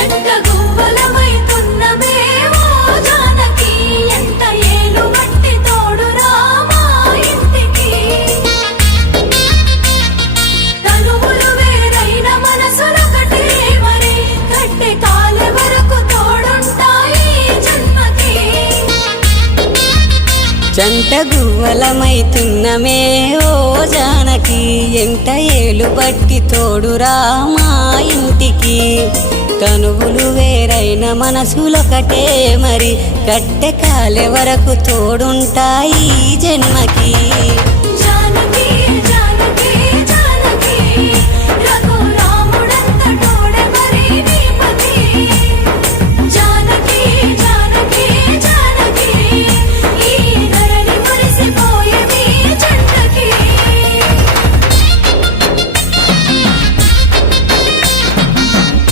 జంట గువ్వలమైతున్నమే ఓ జానకి ఎంత ఏలు బట్టి తోడురా మా ఇంటికి తనువులు వేరైన మనసులొకటే మరి కట్టె కాలే వరకు తోడుంటాయి జన్మకి జంట గువ్వలమైతున్నమే ఓ జానకి ఎంత ఏలు బట్టి తోడురా మా ఇంటికి తనువులు వేరైన మనసులొకటే మరి కట్టె కాలే వరకు తోడుంటాయి జన్మకి